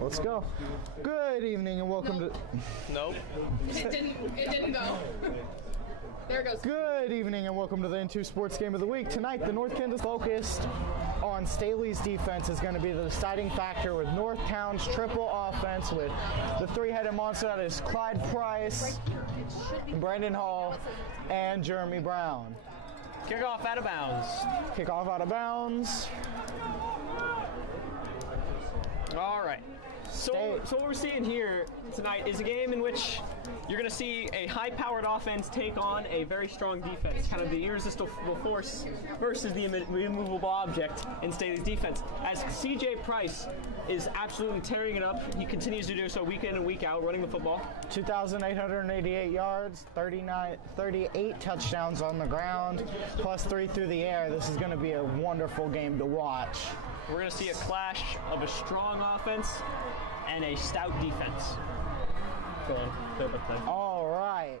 Let's go. Good evening and welcome to. Nope. It didn't go. There it goes. Good evening and welcome to the N2 Sports Game of the Week. Tonight, the North Kansas focused on Staley's defense is going to be the deciding factor with Northtown's triple offense with the three-headed monster that is Clyde Price, Brandon Hall, and Jeremy Brown. Kickoff out of bounds. Kickoff out of bounds. All right. So what we're seeing here tonight is a game in which you're going to see a high-powered offense take on a very strong defense, kind of the irresistible force versus the immovable object in Staley's defense. As CJ Price is absolutely tearing it up, he continues to do so week in and week out, running the football. 2,888 yards, 38 touchdowns on the ground, plus 3 through the air. This is going to be a wonderful game to watch. We're going to see a clash of a strong offense and a stout defense. Go on, play by play. All right.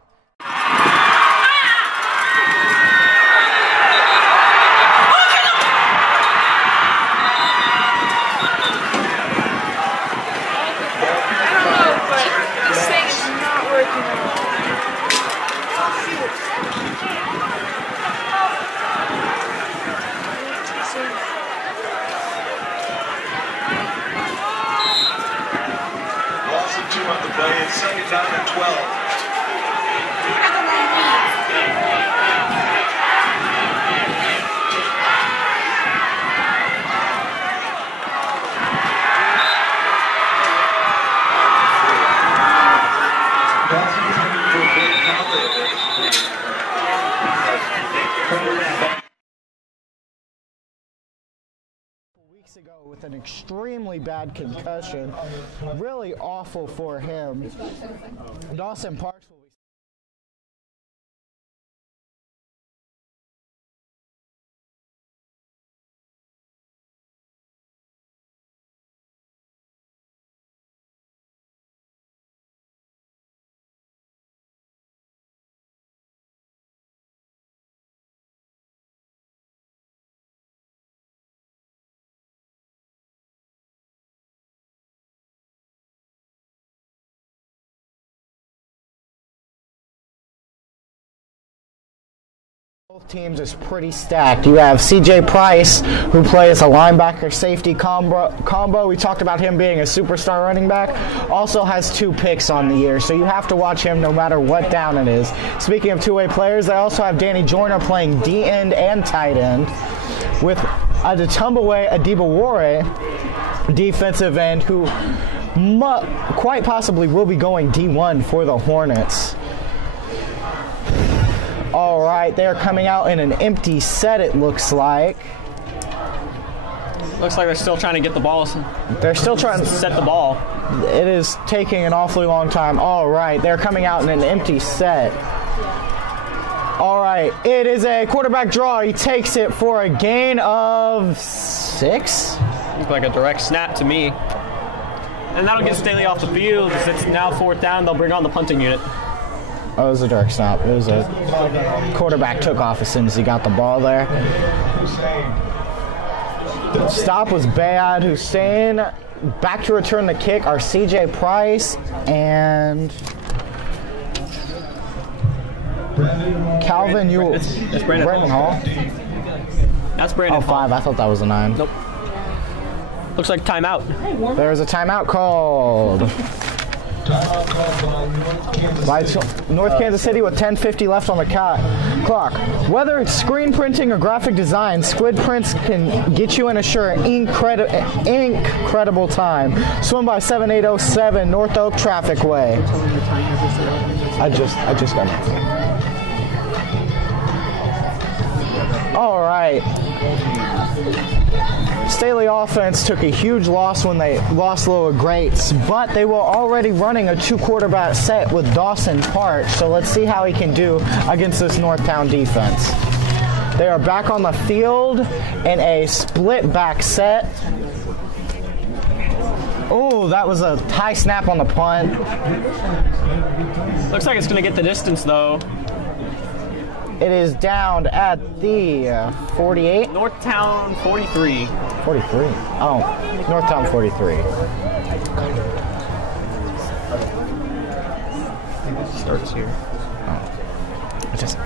This thing is not working. On the play, it's second down and 12. Ago with an extremely bad concussion, really awful for him. Dawson Parks will be both teams is pretty stacked. You have CJ Price, who plays a linebacker safety combo. We talked about him being a superstar running back. Also has 2 picks on the year, so you have to watch him no matter what down it is. Speaking of two-way players, they also have Danny Joyner playing D-end and tight end, with Adetombwe Adibawore, defensive end, who quite possibly will be going D1 for the Hornets. All right, they're coming out in an empty set, it looks like. Looks like they're still trying to get the ball. They're still trying to set the ball. It is taking an awfully long time. All right, they're coming out in an empty set. All right, it is a quarterback draw. He takes it for a gain of 6. Looks like a direct snap to me. And that'll get Staley off the field. It's now 4th down. They'll bring on the punting unit. Oh, it was a direct snap. It was a quarterback took off as soon as he got the ball there. The stop was bad. Hussein back to return the kick are CJ Price and Calvin Ewell. That's Brandon Hall. That's Brandon Hall. 5. I thought that was a 9. Nope. Looks like timeout. There's a timeout called by North Kansas City with 10:50 left on the clock. Whether it's screen printing or graphic design, Squid Prints can get you in a shirt incredible time. Swim by 7807 North Oak Traffic Way. I just got it. All right. Staley offense took a huge loss when they lost Loa Greats, but they were already running a 2-quarterback set with Dawson Parks, so let's see how he can do against this Northtown defense. They are back on the field in a split back set. Oh, that was a high snap on the punt. Looks like it's going to get the distance, though. It is down at the 48. Northtown 43. 43. Oh, Northtown 43. Starts here. Oh. I just...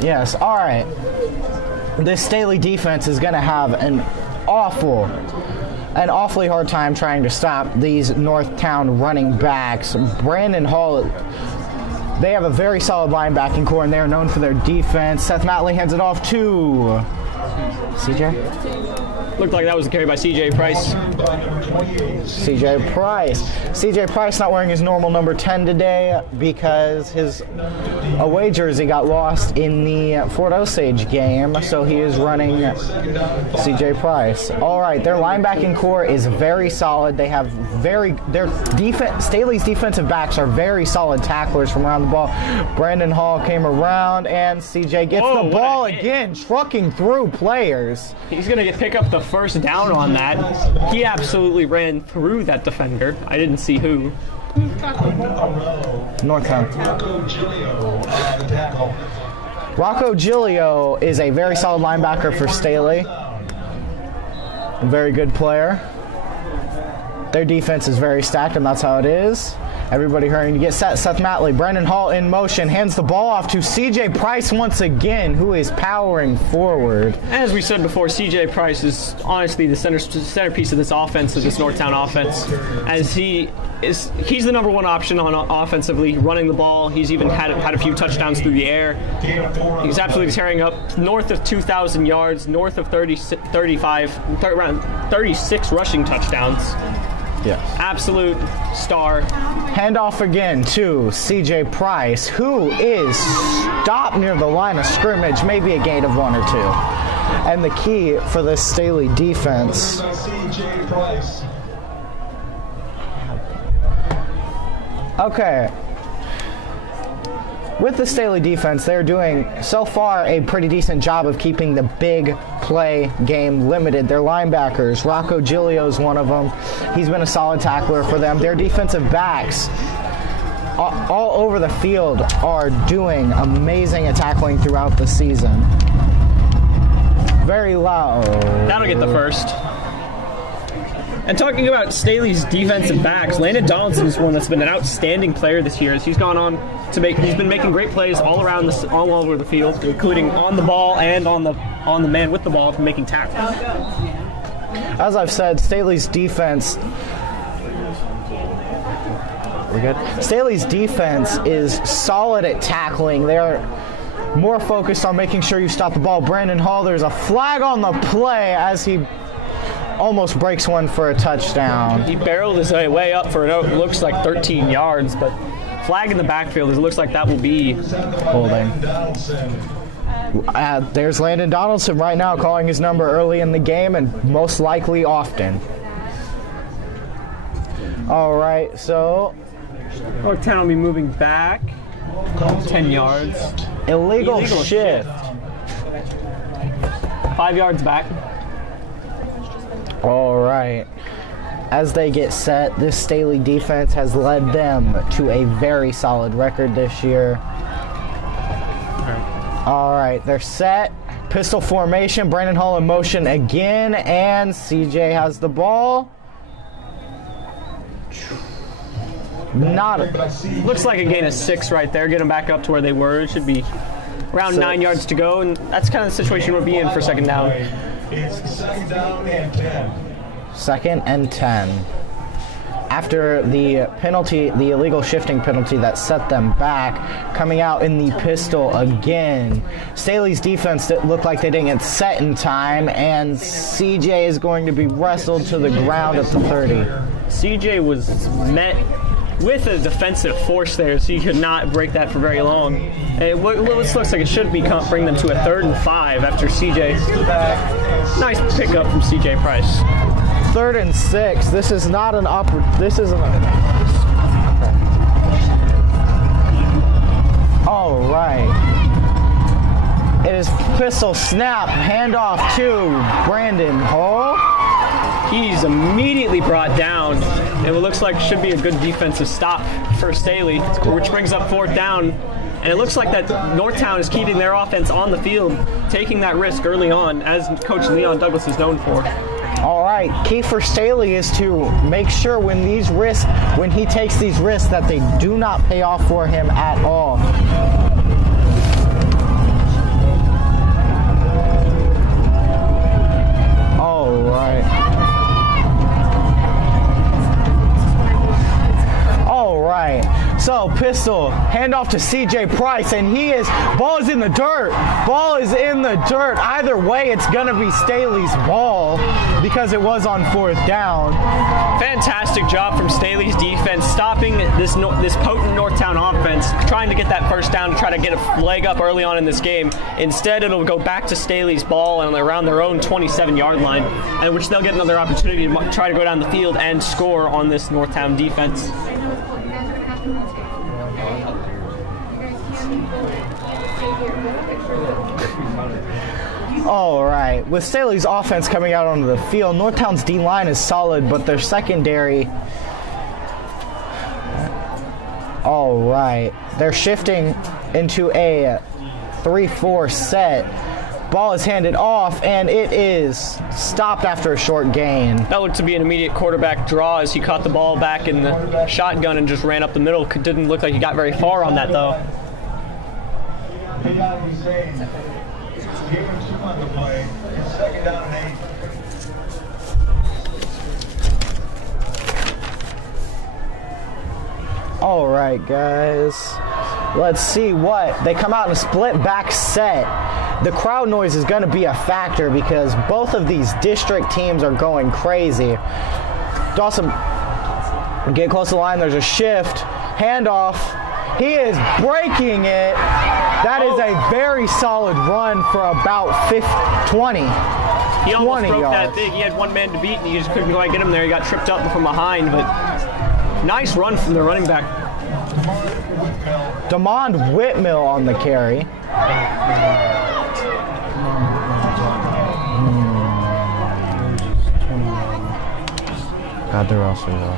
Yes, all right. This Staley defense is going to have an awfully hard time trying to stop these Northtown running backs. Brandon Hall, they have a very solid linebacking core, and they are known for their defense. Seth Matley hands it off to CJ. Looked like that was a carry by CJ Price. CJ Price. CJ Price not wearing his normal number 10 today because his away jersey got lost in the Fort Osage game, so he is running CJ Price. All right, their linebacking core is very solid. They have Staley's defensive backs are very solid tacklers from around the ball. Brandon Hall came around, and CJ gets the ball again, trucking through players. He's going to pick up the first down on that. He absolutely ran through that defender. I didn't see who. Northtown. Rocco Giglio is a very solid linebacker for Staley. A very good player. Their defense is very stacked, and that's how it is. Everybody hurrying to get set. Seth Matley, Brandon Hall in motion, hands the ball off to CJ Price once again, who is powering forward. As we said before, CJ Price is honestly the centerpiece of this offense, of this Northtown offense, as he's the number one option on offensively, running the ball. He's even had a few touchdowns through the air. He's absolutely tearing up north of 2,000 yards, north of around 36 rushing touchdowns. Yes. Absolute star. Handoff again to CJ Price, who is stopped near the line of scrimmage, maybe a gain of 1 or 2. And the key for this Staley defense. CJ Price. Okay. With the Staley defense, they're doing, so far, a pretty decent job of keeping the big play game limited. Their linebackers, Rocco Giglio is one of them. He's been a solid tackler for them. Their defensive backs, all over the field, are doing amazing at tackling throughout the season. Very loud. That'll get the first. And talking about Staley's defensive backs, Landon Donaldson is one that's been an outstanding player this year. As he's gone on to he's been making great plays all over the field, including on the ball and on the man with the ball, for making tackles. As I've said, Staley's defense. We're good. Staley's defense is solid at tackling. They're more focused on making sure you stop the ball. Brandon Hall, there's a flag on the play as he almost breaks one for a touchdown. He barreled his way up for it looks like 13 yards, but flag in the backfield, it looks like that will be holding. There's Landon Donaldson right now calling his number early in the game and most likely often. All right, so Northtown will be moving back 10 yards. Illegal shift. 5 yards back. All right. As they get set, this Staley defense has led them to a very solid record this year. All right, they're set. Pistol formation. Brandon Hall in motion again, and CJ has the ball. Looks like a gain of 6 right there. Get them back up to where they were. It should be around 9 yards to go, and that's kind of the situation we'll be in for second down. It's second down and 10. Second and 10. After the penalty, the illegal shifting penalty that set them back, coming out in the pistol again. Staley's defense looked like they didn't get set in time, and CJ is going to be wrestled to the ground at the 30. CJ was met with a defensive force there, so you could not break that for very long. It looks like it should bring them to a 3rd and 5 after CJ. Nice pickup from CJ Price. 3rd and 6. This is not an this isn't a... All right. It is pistol snap, handoff to Brandon Hall. He's immediately brought down. It looks like should be a good defensive stop for Staley, which brings up 4th down. And it looks like that Northtown is keeping their offense on the field, taking that risk early on, as Coach Leon Douglas is known for. All right, key for Staley is to make sure when he takes these risks that they do not pay off for him at all. All right. All right. So pistol, handoff to CJ Price, and ball is in the dirt. Ball is in the dirt. Either way, it's gonna be Staley's ball because it was on 4th down. Fantastic job from Staley's defense, stopping this potent Northtown offense, trying to get that 1st down to try to get a leg up early on in this game. Instead, it'll go back to Staley's ball and around their own 27-yard line, and which they'll get another opportunity to try to go down the field and score on this Northtown defense. All right, with Staley's offense coming out onto the field, Northtown's D-line is solid, but their secondary... All right, they're shifting into a 3-4 set. Ball is handed off, and it is stopped after a short gain. That looked to be an immediate quarterback draw as he caught the ball back in the shotgun and just ran up the middle. Didn't look like he got very far on that, though. On the play. 2nd down and 8. All right, guys. Let's see what. They come out in a split back set. The crowd noise is going to be a factor because both of these district teams are going crazy. Dawson, get close to the line. There's a shift. Handoff. He is breaking it. That is a very solid run for about 20. He almost broke yards. that big. He had one man to beat, and he just couldn't quite get him there. He got tripped up from behind, but nice run from the running back. Demond Whitmill on the carry. God, they're also low.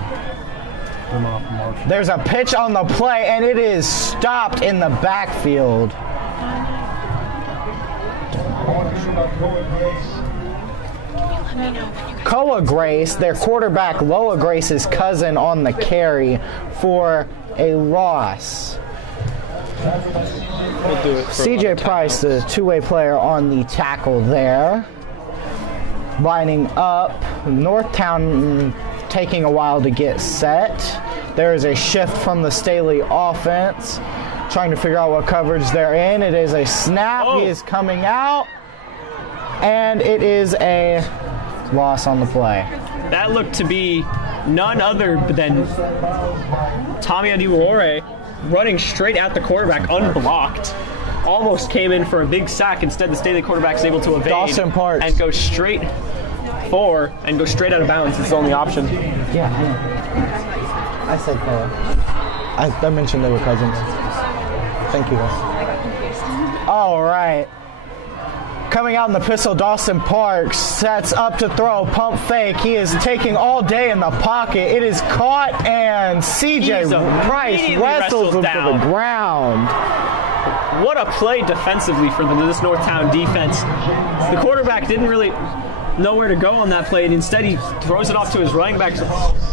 There's a pitch on the play, and it is stopped in the backfield. Koa Grace, their quarterback Loa Grace's cousin, on the carry for a loss. CJ Price, the two-way player, on the tackle there. Lining up. Northtown taking a while to get set. There is a shift from the Staley offense, trying to figure out what coverage they're in. It is a snap. Oh. He is coming out, and it is a loss on the play. That looked to be none other than Tommy Adiwore running straight at the quarterback unblocked. Almost came in for a big sack. Instead, the Staley quarterback is able to evade Dawson Parks. and go straight out of bounds. It's the only option. Yeah, I said Koa. I mentioned they were cousins. Thank you. All right. Coming out in the pistol, Dawson Parks sets up to throw, pump fake. He is taking all day in the pocket. It is caught, and CJ Price wrestles him to the ground. What a play defensively for this Northtown defense. The quarterback didn't really know where to go on that play, and instead he throws it off to his running back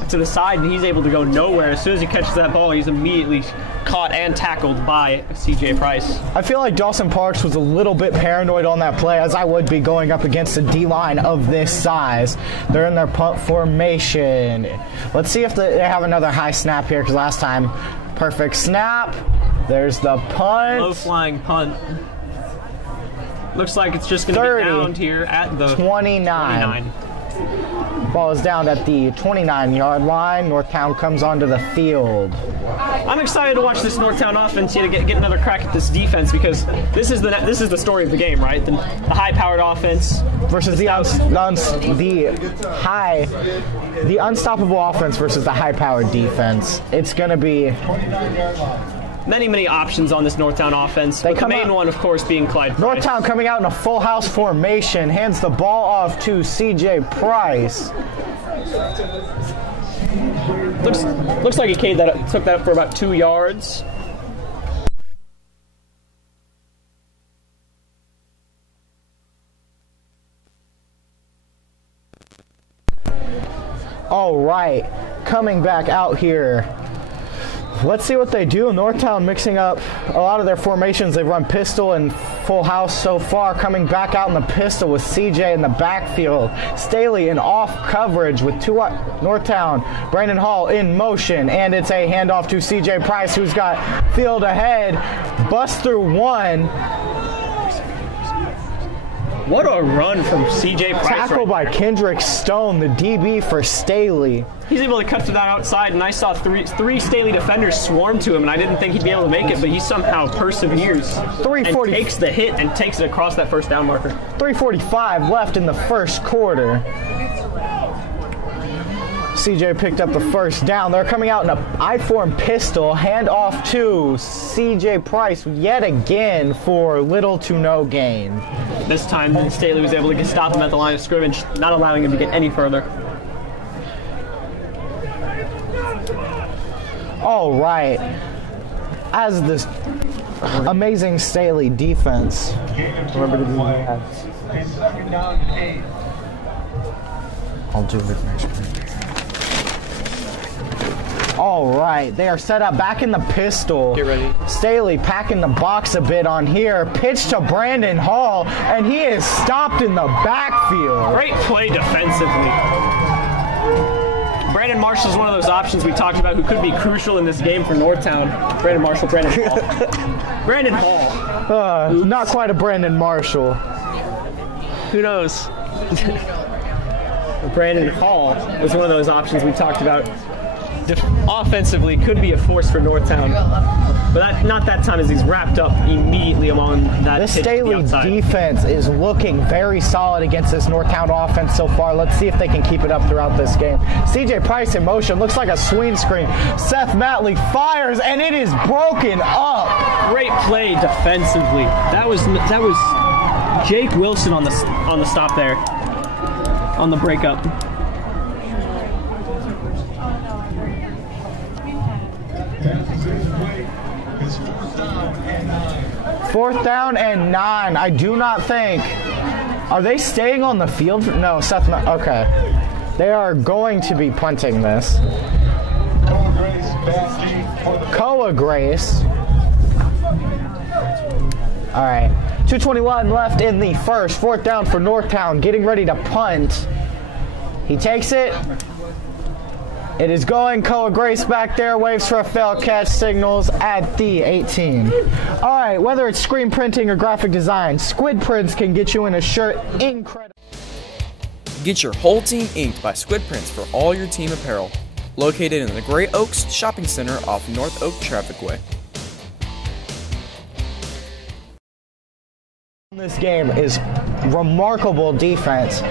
to the side, and he's able to go nowhere. As soon as he catches that ball, he's immediately caught and tackled by CJ Price. I feel like Dawson Parks was a little bit paranoid on that play, as I would be going up against a D-line of this size. They're in their punt formation. Let's see if they have another high snap here, because last time, perfect snap. There's the punt. Low flying punt. Looks like it's just going to be downed here at the 29. Ball is down at the 29-yard line. Northtown comes onto the field. I'm excited to watch this Northtown offense here to get another crack at this defense, because this is the story of the game, right? The high-powered offense versus the unstoppable offense versus the high-powered defense. It's going to be many options on this Northtown offense. The main one, of course, being Clyde Price. Northtown coming out in a full house formation, hands the ball off to CJ Price. Looks like he took that up for about 2 yards. All right, coming back out here. Let's see what they do. Northtown mixing up a lot of their formations. They've run pistol and full house so far. Coming back out in the pistol with CJ in the backfield. Staley in off coverage with two Northtown. Brandon Hall in motion, and it's a handoff to CJ Price, who's got field ahead. Bust through one. What a run from CJ Price. Tackle by Kendrick Stone, the DB for Staley. He's able to cut to that outside, and I saw three Staley defenders swarm to him, and I didn't think he'd be able to make it, but he somehow perseveres and takes the hit and takes it across that first down marker. 3:45 left in the first quarter. CJ picked up the first down. They're coming out in a I-form pistol, hand off to CJ Price yet again for little to no gain. This time, Staley was able to stop him at the line of scrimmage, not allowing him to get any further. All right. As this amazing Staley defense. Remember to do that. Second down and 8. I'll do it next week. All right, they are set up back in the pistol. Get ready. Staley packing the box a bit on here. Pitch to Brandon Hall, and he is stopped in the backfield. Great play defensively. Brandon Marshall is one of those options we talked about who could be crucial in this game for Northtown. Brandon Hall. Brandon Hall. Not quite a Brandon Marshall. Who knows? Brandon Hall was one of those options we talked about. Offensively could be a force for Northtown, but not that time as he's wrapped up immediately among that. This Staley defense is looking very solid against this Northtown offense so far. Let's see if they can keep it up throughout this game. CJ Price in motion, looks like a swing screen. Seth Matley fires, and it is broken up. Great play defensively. That was Jake Wilson on the stop there, on the breakup. Fourth down and 9. I do not think. Are they staying on the field? No, Seth. Okay. They are going to be punting this. Koa Grace. All right. 2:21 left in the first. Fourth down for Northtown. Getting ready to punt. He takes it. It is going. Koa Grace back there, waves for a failed catch, signals at the 18. All right, whether it's screen printing or graphic design, Squid Prints can get you in a shirt incredible. Get your whole team inked by Squid Prints for all your team apparel. Located in the Great Oaks Shopping Center off North Oak Traffic Way. This game is remarkable defense,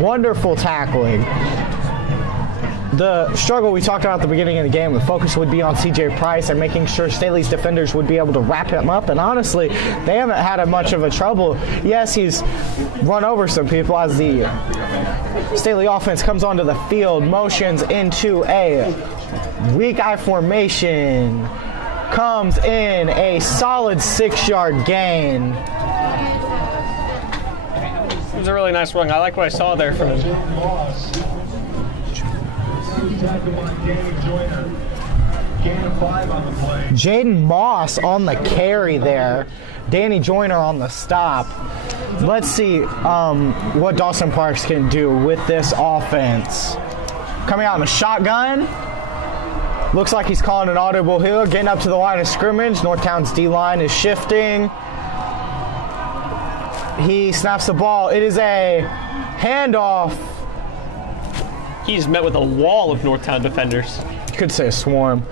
wonderful tackling. The struggle we talked about at the beginning of the game, the focus would be on CJ Price and making sure Staley's defenders would be able to wrap him up, and honestly, they haven't had much of a trouble. Yes, he's run over some people as the Staley offense comes onto the field, motions into a weak I formation, comes in a solid 6-yard gain. It was a really nice run. I like what I saw there from him. Jaden Moss on the carry there. Danny Joyner on the stop. Let's see what Dawson Parks can do with this offense. Coming out in a shotgun. Looks like he's calling an audible here. Getting up to the line of scrimmage. Northtown's D-line is shifting. He snaps the ball. It is a handoff. He's met with a wall of Northtown defenders. You could say a swarm.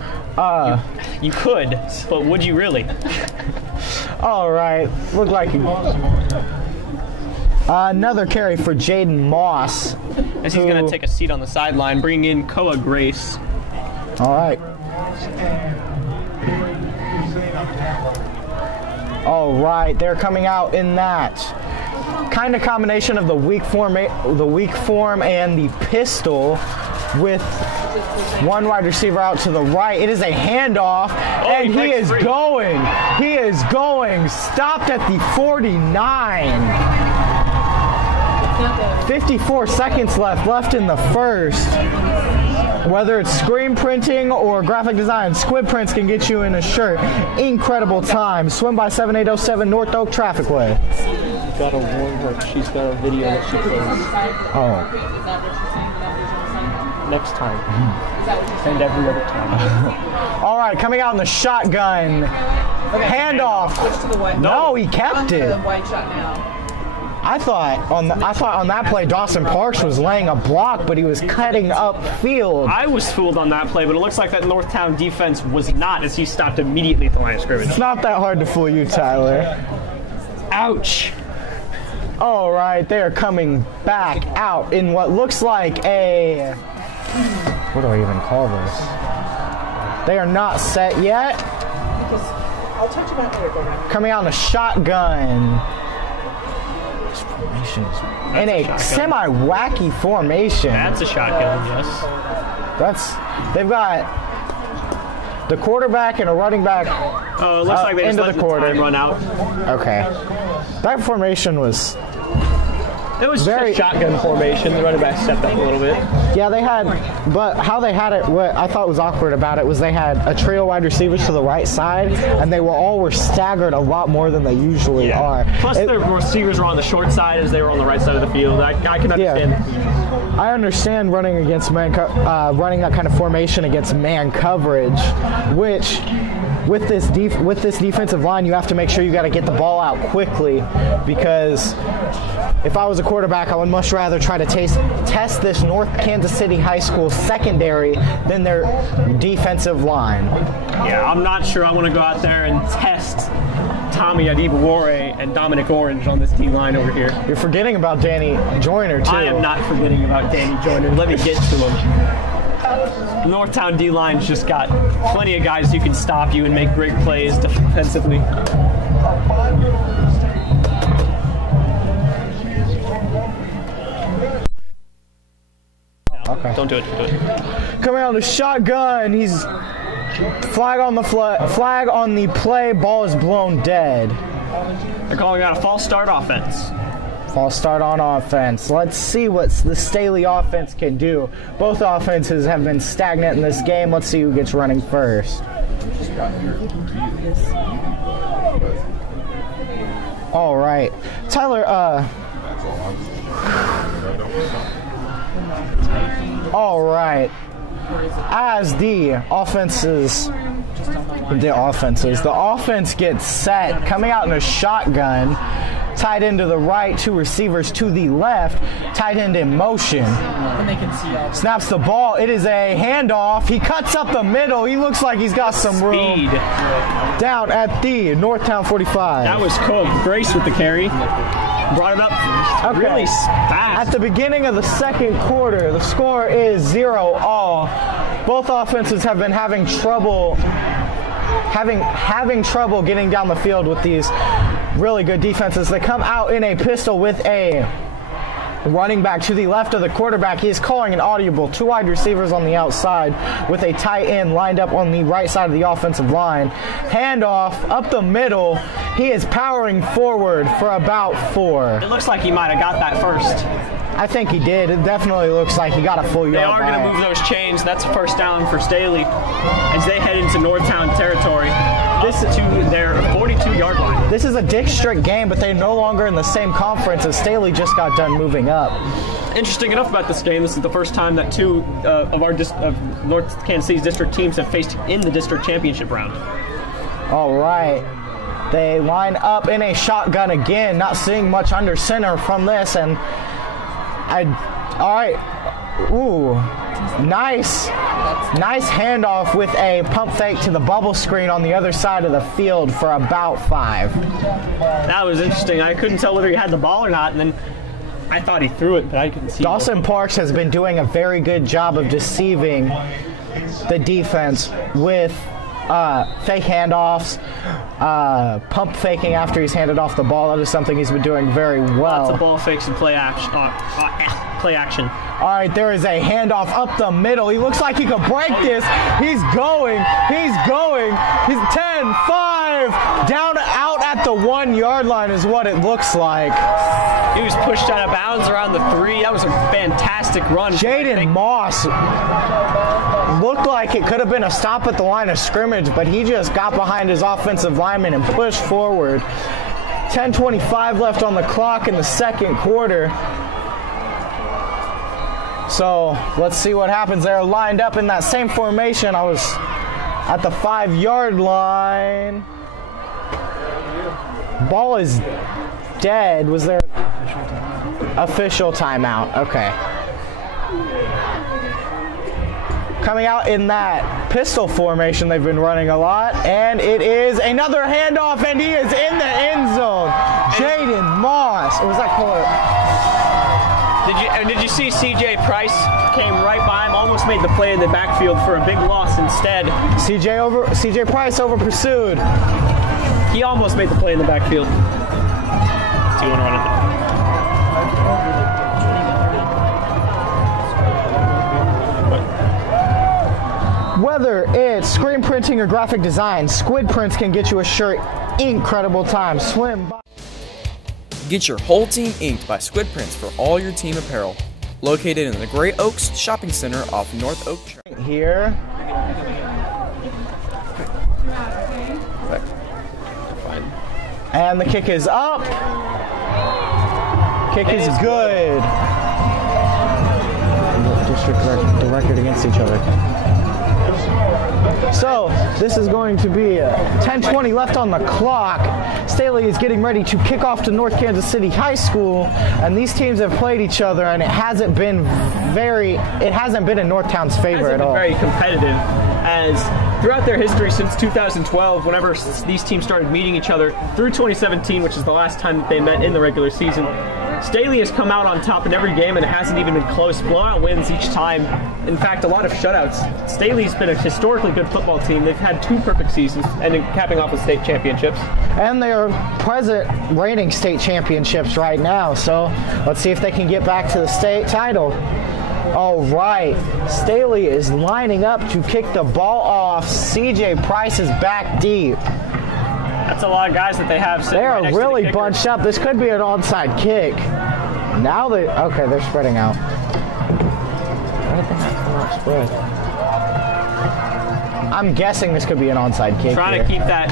You could, but would you really? All right. Looked like another carry for Jaden Moss. As he's going to take a seat on the sideline, bringing in Koa Grace. All right. All right. They're coming out in that kind of combination of the weak form and the pistol, with one wide receiver out to the right. It is a handoff, and he is going. He is going. Stopped at the 49. 54 seconds left in the first. Whether it's screen printing or graphic design, Squid Prints can get you in a shirt. Incredible time. Swim by 7807 North Oak Traffic Way. Gotta warn her. She's got a video that she plays. Oh. Next time. And every other time. All right, coming out in the shotgun. Handoff. No, he kept it. I thought on that play Dawson Parks was laying a block, but he was cutting upfield. I was fooled on that play, but it looks like that Northtown defense was not, as he stopped immediately at the line of scrimmage. It's not that hard to fool you, Tyler. Ouch. All right, they are coming back out in what looks like a... What do I even call this? They are not set yet. I'll touch you about later. Coming out in a shotgun. This formation is in a semi-wacky formation. That's a shotgun, yes. They've got the quarterback and a running back. Oh, it looks like they just into let the quarter time run out. Okay. That formation was... It was very a shotgun formation. The running back stepped up a little bit. Yeah, they had, but how they had it, what I thought was awkward about it was they had a trio of wide receivers to the right side, and they were staggered a lot more than they usually are. Plus, the receivers were on the short side as they were on the right side of the field. I can understand. Yeah. I understand running against running that kind of formation against man coverage, which with this defensive line, you have to make sure you got to get the ball out quickly, because if I was a quarterback, I would much rather try to test this North Kansas City High School secondary than their defensive line. Yeah, I'm not sure I want to go out there and test Tommy Adibawore and Dominic Orange on this D-line over here. You're forgetting about Danny Joyner, too. I am not forgetting about Danny Joyner. Let me get to him. Northtown D-line's just got plenty of guys who can stop you and make great plays defensively. Okay. Don't do it. Coming out of the shotgun, he's flag on the play. Ball is blown dead. They're calling out a false start offense. False start on offense. Let's see what the Staley offense can do. Both offenses have been stagnant in this game. Let's see who gets running first. All right, Tyler. All right. As the offense gets set, coming out in a shotgun, tight end to the right, two receivers to the left, tight end in motion. Snaps the ball. It is a handoff. He cuts up the middle. He looks like he's got some room. Down at the Northtown 45. That was cool. Grace with the carry. Brought it up really fast. At the beginning of the second quarter, the score is 0-all. Both offenses have been having trouble getting down the field with these really good defenses. They come out in a pistol with a running back to the left of the quarterback. He is calling an audible. Two wide receivers on the outside with a tight end lined up on the right side of the offensive line. Handoff up the middle. He is powering forward for about 4. It looks like he might have got that first. I think he did. It definitely looks like he got a full yard. They are going to move those chains. That's a first down for Staley as they head into Northtown territory. This to their 42-yard line. This is a district game, but they're no longer in the same conference as Staley just got done moving up. Interesting enough about this game, this is the first time that two of North Kansas City's district teams have faced in the district championship round. All right. They line up in a shotgun again, not seeing much under center from this, and all right. Ooh, nice handoff with a pump fake to the bubble screen on the other side of the field for about 5. That was interesting. I couldn't tell whether he had the ball or not, and then I thought he threw it, but I couldn't see. Dawson Parks has been doing a very good job of deceiving the defense with fake handoffs, pump faking after he's handed off the ball. That is something he's been doing very well. Lots of ball fakes and play action. All right, there is a handoff up the middle. He looks like he could break this. He's going. He's 10, 5, down out at at the 1 yard line is what it looks like. He was pushed out of bounds around the 3. That was a fantastic run. Jaden Moss looked like it could have been a stop at the line of scrimmage, but he just got behind his offensive lineman and pushed forward. 10:25 left on the clock in the second quarter. So let's see what happens. They're lined up in that same formation. I was at the 5 yard line. Ball is dead. Was there official timeout? Okay. Coming out in that pistol formation they've been running a lot, and it is another handoff, and he is in the end zone. Jaden Moss. It was that color. Did you see CJ Price came right by him, almost made the play in the backfield for a big loss instead. CJ Price over pursued. He almost made the play in the backfield. Do you want to run it? Whether it's screen printing or graphic design, Squid Prints can get you a shirt incredible time. Swim by. Get your whole team inked by Squid Prints for all your team apparel. Located in the Great Oaks Shopping Center off North Oak Trail. Here. And the kick is up. Kick is good. District the record against each other. So this is going to be 10:20 left on the clock. Staley is getting ready to kick off to North Kansas City High School, and these teams have played each other, and it hasn't been in Northtown's favor at all. Very competitive, as throughout their history since 2012, whenever these teams started meeting each other, through 2017, which is the last time that they met in the regular season, Staley has come out on top in every game, and it hasn't even been close. Blowout wins each time. In fact, a lot of shutouts. Staley's been a historically good football team. They've had 2 perfect seasons, and capping off with state championships. And they are present reigning state championships right now. So let's see if they can get back to the state title. All right, Staley is lining up to kick the ball off. CJ Price is back deep. That's a lot of guys that they have. They are really bunched up. This could be an onside kick. Now they're spreading out. Why did they not spread? I'm guessing this could be an onside kick. Trying to keep that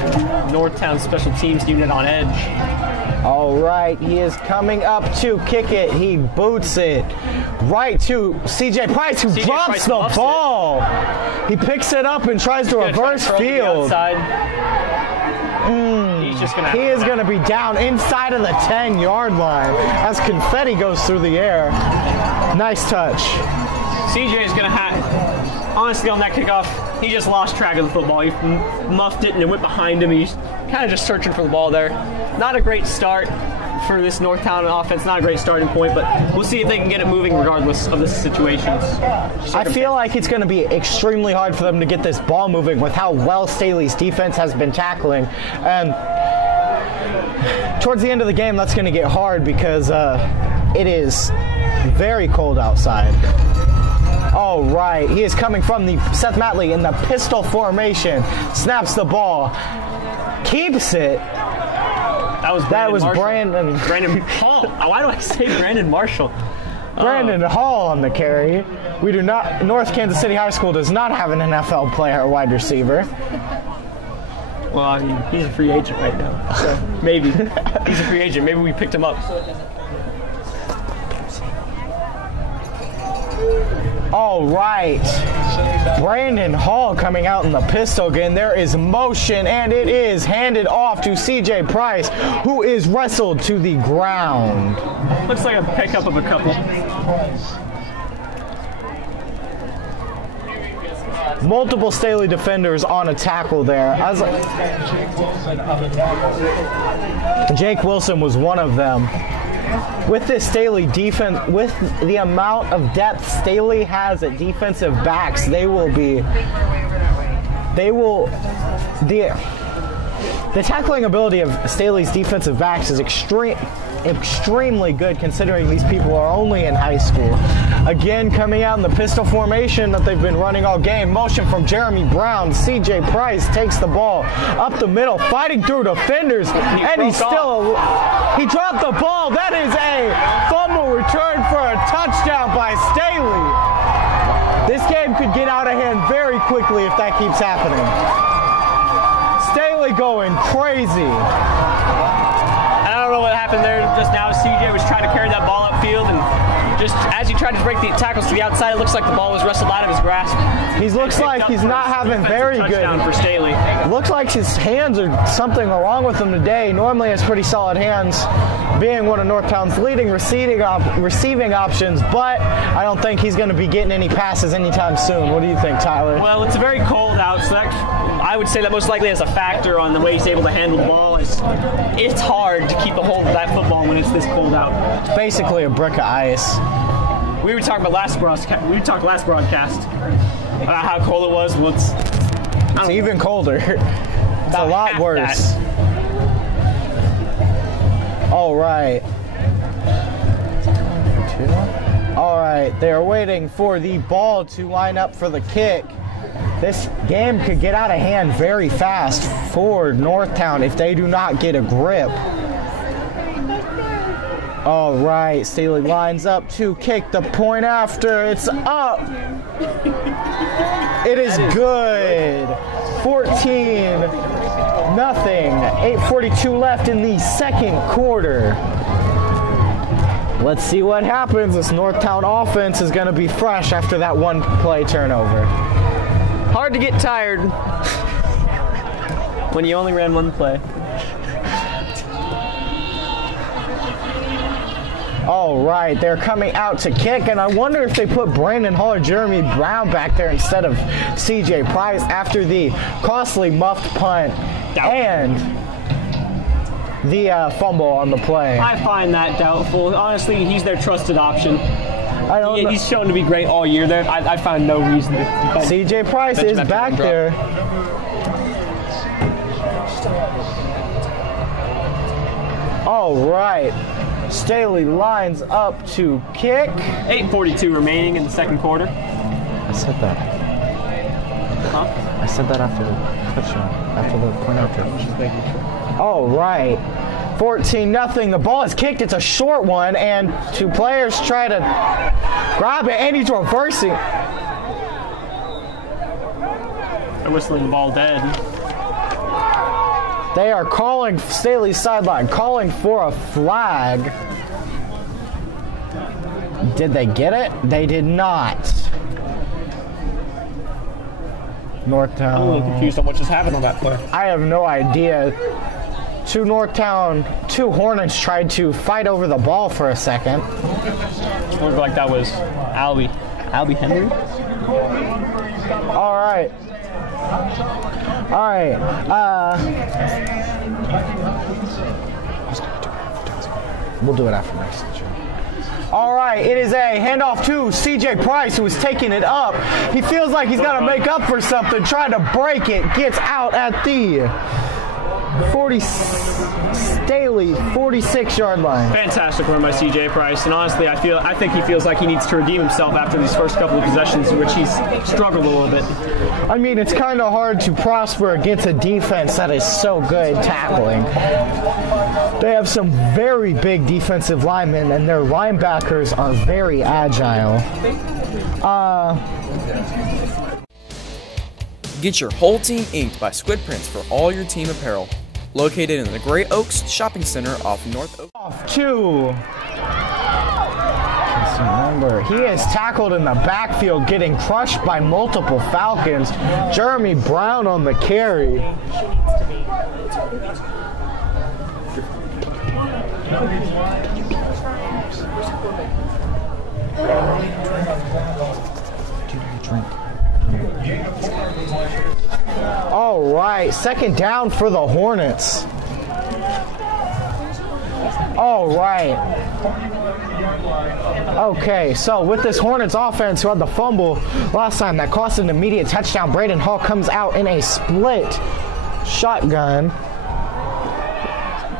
Northtown special teams unit on edge. All right, he is coming up to kick it. He boots it right to CJ Price, who drops the ball. He picks it up and tries to reverse field. He is going to be down inside of the 10-yard line as confetti goes through the air. Nice touch. CJ is going to have, honestly, on that kickoff, he just lost track of the football. He muffed it and it went behind him. He's kind of just searching for the ball there. Not a great start for this Northtown offense, not a great starting point, but we'll see if they can get it moving regardless of the situations. I feel like it's going to be extremely hard for them to get this ball moving with how well Staley's defense has been tackling. And towards the end of the game, that's going to get hard because it is very cold outside. All right, he is coming from the Seth Matley in the pistol formation. Snaps the ball, keeps it. That was Brandon Hall. Why do I say Brandon Marshall? Brandon Hall on the carry. We do not. North Kansas City High School does not have an NFL player wide receiver. Well, I mean, he's a free agent right now. So maybe he's a free agent. Maybe we picked him up. All right, Brandon Hall coming out in the pistol again. There is motion, and it is handed off to CJ Price, who is wrestled to the ground. Looks like a pickup of a couple. Multiple Staley defenders on a tackle there. Jake Wilson was one of them. With this Staley defense, with the amount of depth Staley has at defensive backs, the tackling ability of Staley's defensive backs is extremely good considering these people are only in high school. Again, coming out in the pistol formation that they've been running all game. Motion from Jeremy Brown. CJ Price takes the ball up the middle, fighting through defenders, and he dropped the ball. That is a fumble return for a touchdown by Staley. This game could get out of hand very quickly if that keeps happening. Staley going crazy. I don't know what happened there just now. CJ was trying to carry that ball upfield, and just as he tried to break the tackles to the outside, it looks like the ball was wrestled out of his grasp. He looks like he's not having very good. Touchdown for Staley. Looks like his hands are something wrong with him today. Normally has pretty solid hands, being one of Northtown's leading receiving options, but I don't think he's going to be getting any passes anytime soon. What do you think, Tyler? Well, it's very cold out, so that, I would say that most likely has a factor on the way he's able to handle the ball. It's hard to keep a hold of that football when it's this cold out. It's basically a brick of ice. We were talking about last broadcast about how cold it was. Well, it's even colder. It's a lot worse. All right. All right, they're waiting for the ball to line up for the kick. This game could get out of hand very fast for Northtown if they do not get a grip. All right, Staley lines up to kick the point after. It's up. It is good. 14-0. 8:42 left in the second quarter. Let's see what happens. This Northtown offense is going to be fresh after that one play turnover. Hard to get tired when you only ran one play. All right, they're coming out to kick, and I wonder if they put Brandon Hall or Jeremy Brown back there instead of CJ Price after the costly muffed punt and the fumble on the play. I find that doubtful. Honestly, he's their trusted option. He's shown to be great all year there. I find no reason to. CJ Price is back there. All right. Staley lines up to kick. 8:42 remaining in the second quarter. I said that. Huh? I said that after the touchdown, after the point after. All right. 14-0. The ball is kicked. It's a short one, and two players try to grab it, and he's reversing. They're whistling the ball dead. They are calling Staley's sideline, calling for a flag. Did they get it? They did not. Northtown. I'm a little confused on what just happened on that play. I have no idea. Two Hornets tried to fight over the ball for a second. It looked like that was Albie Henry. All right. We'll do it after next. All right, it is a handoff to CJ Price, who is taking it up. He feels like he's got to make up for something, trying to break it, gets out at the Staley 46-yard line. Fantastic run by CJ Price, and honestly, I think he feels like he needs to redeem himself after these first couple of possessions in which he's struggled a little bit. I mean, it's kind of hard to prosper against a defense that is so good tackling. They have some very big defensive linemen, and their linebackers are very agile. Get your whole team inked by Squid Prints for all your team apparel. Located in the Great Oaks Shopping Center off North Oak. Off two. Remember, he is tackled in the backfield, getting crushed by multiple Falcons. Jeremy Brown on the carry. All right, second down for the Hornets. All right. Okay, so with this Hornets offense who had the fumble last time that cost an immediate touchdown, Braden Hall comes out in a split shotgun.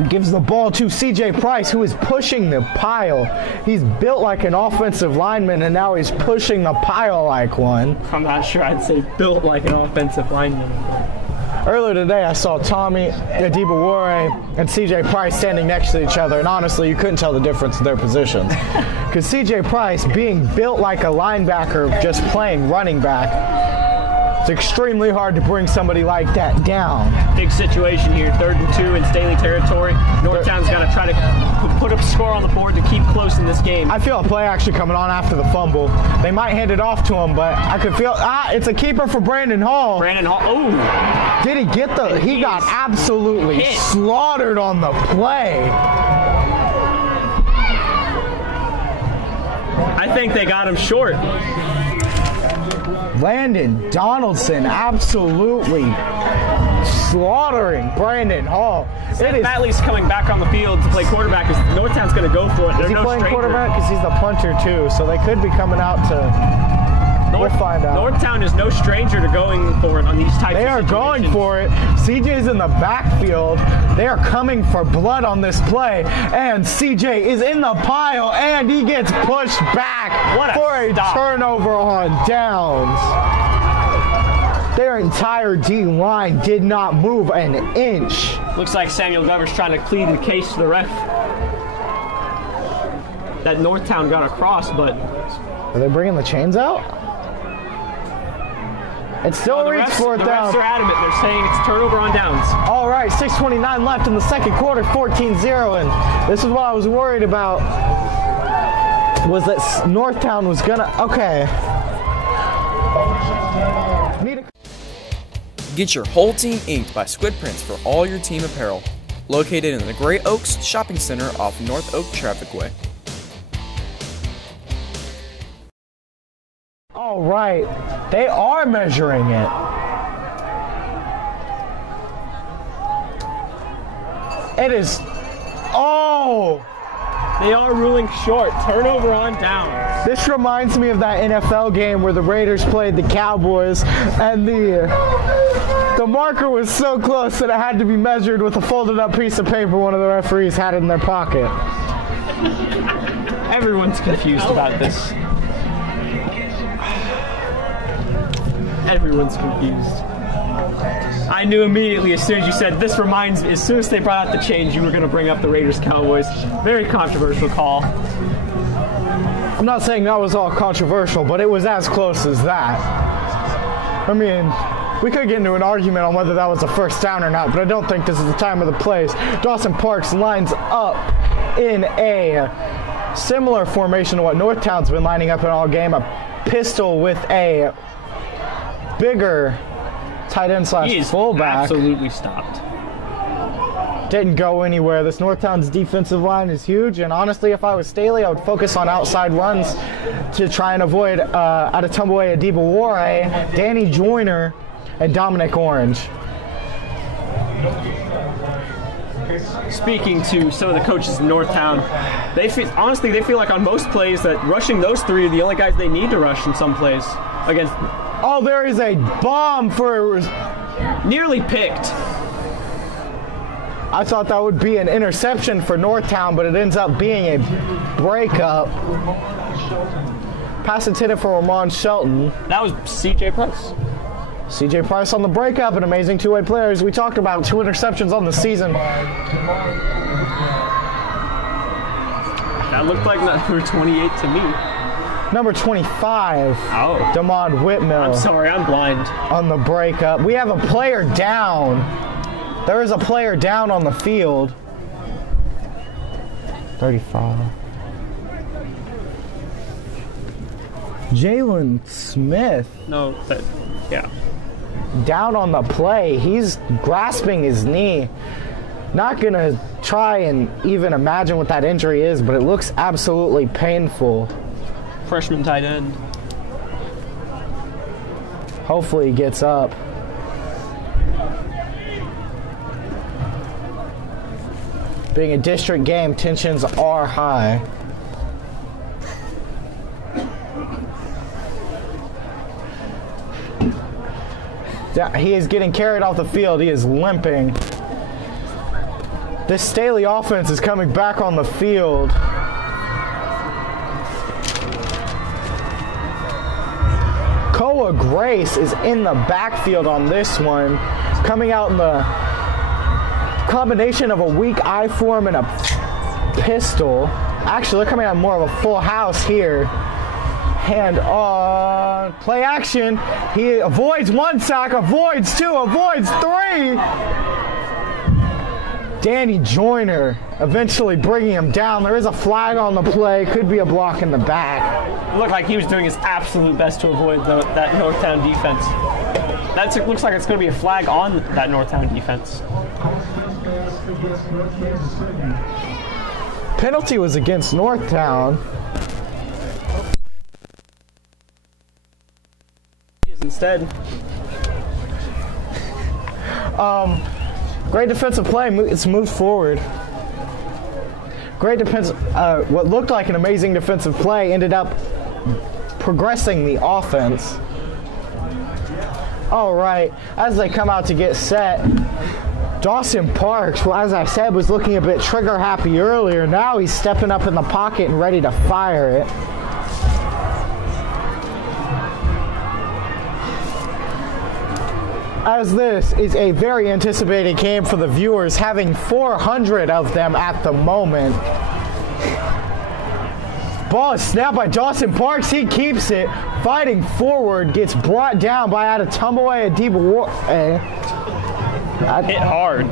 Gives the ball to CJ Price, who is pushing the pile. He's built like an offensive lineman, and now he's pushing the pile like one. I'm not sure I'd say built like an offensive lineman. Earlier today, I saw Tommy Adibawore and CJ Price standing next to each other, and honestly, you couldn't tell the difference in their positions. Because CJ Price, being built like a linebacker, just playing running back, it's extremely hard to bring somebody like that down. Big situation here, 3rd and 2 in Staley territory. Northtown's got to try to put a score on the board to keep close in this game. I feel a play actually coming on after the fumble. They might hand it off to him, but I could feel, it's a keeper for Brandon Hall. Brandon Hall, oh! Did he get the, he got absolutely slaughtered on the play. I think they got him short. Landon Donaldson absolutely slaughtering Brandon Hall. Batley's coming back on the field to play quarterback because Northtown's going to go for it. Is he playing quarterback? Because he's the punter too, so they could be coming out to... We'll find out. Northtown is no stranger to going for it on these types of situations. They are going for it. CJ's in the backfield. They are coming for blood on this play. And CJ is in the pile, and he gets pushed back for a turnover on downs. Their entire D-line did not move an inch. Looks like Samuel Gover's trying to plead the case to the ref that Northtown got across, but... Are they bringing the chains out? It still reads 4th down. The refs are adamant. They're saying it's turnover on downs. All right, 6:29 left in the second quarter, 14-0. And this is what I was worried about, was that Northtown was going to... Okay. Get your whole team inked by Squid Prints for all your team apparel. Located in the Great Oaks Shopping Center off North Oak Traffic Way. All right, they are measuring it. It is, oh! They are ruling short, turnover on downs. This reminds me of that NFL game where the Raiders played the Cowboys, and the marker was so close that it had to be measured with a folded up piece of paper one of the referees had in their pocket. Everyone's confused about this. Everyone's confused. I knew immediately as soon as you said this reminds me, as soon as they brought out the change, you were going to bring up the Raiders Cowboys. Very controversial call. I'm not saying that was all controversial, but it was as close as that. I mean, we could get into an argument on whether that was a first down or not, but I don't think this is the time or the place. Dawson Parks lines up in a similar formation to what Northtown's been lining up in all game, a pistol with a bigger tight end slash fullback. Absolutely stopped. Didn't go anywhere. This Northtown's defensive line is huge, and honestly, if I was Staley, I would focus on outside runs to try and avoid Adetombwe Adibawore, Danny Joyner, and Dominic Orange. Speaking to some of the coaches in Northtown, they feel like on most plays that rushing those three are the only guys they need to rush in some plays against. Oh, there is a bomb for... Nearly picked. I thought that would be an interception for Northtown, but it ends up being a breakup. Pass intended for Ramon Shelton. That was CJ Price. CJ Price on the breakup, an amazing two-way player. As we talked about, 2 interceptions on the season. That looked like number 28 to me. Number 25, Damon Whitmill. I'm sorry, I'm blind. On the breakup. We have a player down. There is a player down on the field. 35. Jalen Smith. No, yeah. Down on the play. He's grasping his knee. Not going to try and even imagine what that injury is, but it looks absolutely painful. Freshman tight end. Hopefully he gets up. Being a district game, tensions are high. He is getting carried off the field. He is limping. This Staley offense is coming back on the field. Koa Grace is in the backfield on this one, coming out in the combination of a weak I form and a pistol. Actually, they're coming out more of a full house here. Hand on, play action. He avoids 1 sack, avoids 2, avoids 3. Danny Joyner eventually bringing him down. There is a flag on the play. Could be a block in the back. It looked like he was doing his absolute best to avoid that Northtown defense. That looks like it's going to be a flag on that Northtown defense. Penalty was against Northtown. Instead. Great defensive play. It's moved forward. Great defense. What looked like an amazing defensive play ended up progressing the offense. All right, as they come out to get set, Dawson Parks, well, as I said, was looking a bit trigger happy earlier. Now he's stepping up in the pocket and ready to fire it. As this is a very anticipated game for the viewers, having 400 of them at the moment. Ball is snapped by Dawson Parks. He keeps it. Fighting forward, gets brought down by out of Tumbleway and Deep War. Hit hard.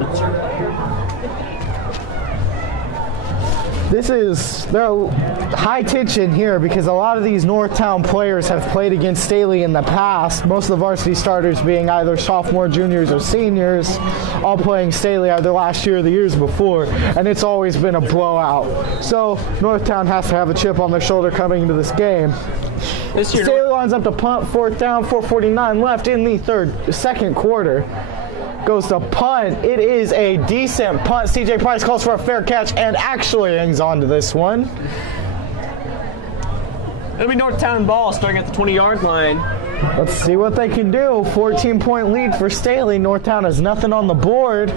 They're high tension here because a lot of these Northtown players have played against Staley in the past. Most of the varsity starters being either sophomore, juniors, or seniors, all playing Staley either last year or the years before, and it's always been a blowout. So Northtown has to have a chip on their shoulder coming into this game. Staley lines up to punt, 4th down, 4:49 left in the second quarter. Goes to punt. It is a decent punt. CJ Price calls for a fair catch and actually hangs on to this one. It'll be Northtown ball starting at the 20-yard line. Let's see what they can do. 14-point lead for Staley. Northtown has nothing on the board.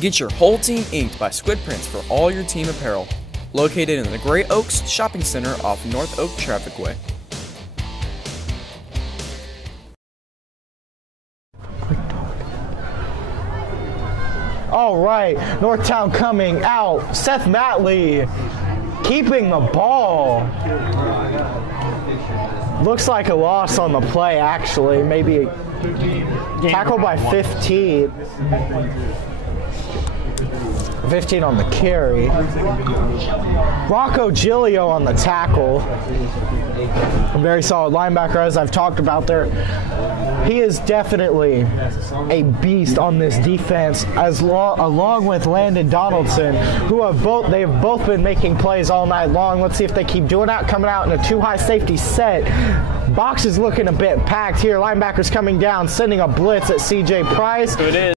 Get your whole team inked by Squid Prints for all your team apparel. Located in the Great Oaks Shopping Center off North Oak Traffic Way. All right, Northtown coming out. Seth Matley keeping the ball. Looks like a loss on the play, actually. Maybe a tackle by 15. 15 on the carry. Rocco Giglio on the tackle. A very solid linebacker, as I've talked about there. He is definitely a beast on this defense, along with Landon Donaldson, who have both been making plays all night long. Let's see if they keep doing that. Coming out in a 2-high safety set. Box is looking a bit packed here. Linebackers coming down, sending a blitz at CJ Price. So it is.